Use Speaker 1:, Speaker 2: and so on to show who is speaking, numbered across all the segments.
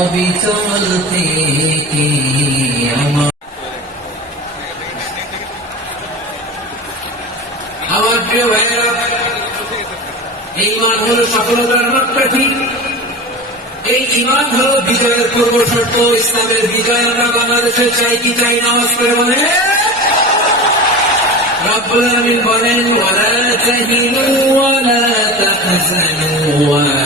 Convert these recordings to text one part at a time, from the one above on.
Speaker 1: অবিচল থেকে আমার আমার
Speaker 2: প্রিয় ভাইয়েরা, এই ইমান হল সফলতার মাপকাঠি। এই ইমান হল বিজয়ের পূর্ব শর্ত, ইসলামের বিজয় আমরা বাংলাদেশে চাই কি চাই নামাজ করে বলে রব্বুল আলামিন বলেন, ওয়ালা তাহিনু ওয়ালা তাহজানু ওয়া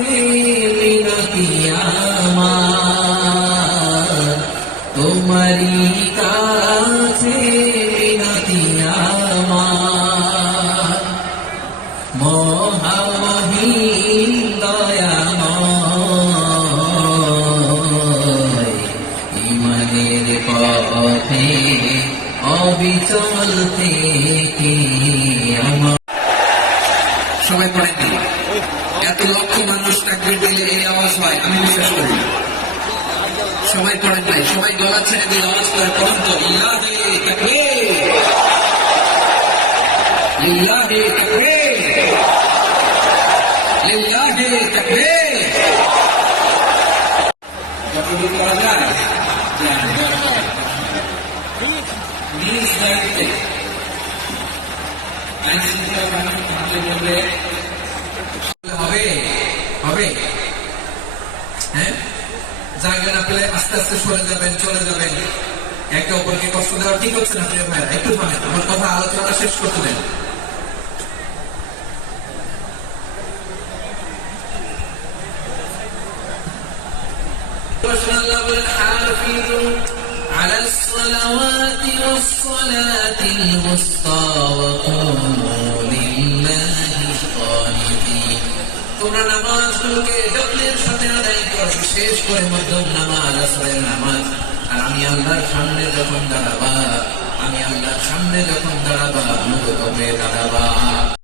Speaker 1: মিনতি আমার? তোমারই কাছে মিনতি
Speaker 2: হয় আমি বিশ্বাস করি না। সবাই পড়েন নাই, সবাই গলা ছেড়ে দিয়ে আওয়াজ করে পড়েন তো। লিল্লাহে তাকবীর। লিল্লাহে তাকবীর। যতদূর করা যায়। নিজ দায়িত্বে। আইন শৃঙ্খলা হবে হবে। জায়গা না পেলে আস্তে আস্তে সরে যাবেন চলে যাবেন একে অপরকে কষ্ট দেওয়া ঠিক হচ্ছে না প্রিয় ভাইরা একটু থামেন আমার কথা আলোচনা শেষ করতে দেন আল্লাহ বলেন হাফিজু
Speaker 1: على الصلوات والصلاة الوسطى وقوموا لله قانتين
Speaker 2: তোমরা নামাজগুলোকে যত্নের সাথে আদায় করো, বিশেষ করে মধ্যম নামাজ, আসরের নামাজ। আর আমি আল্লাহর সামনে যখন দাঁড়াবা, আমি আল্লাহর সামনে যখন দাঁড়াবা, অনুগত হয়ে দাঁড়াবা।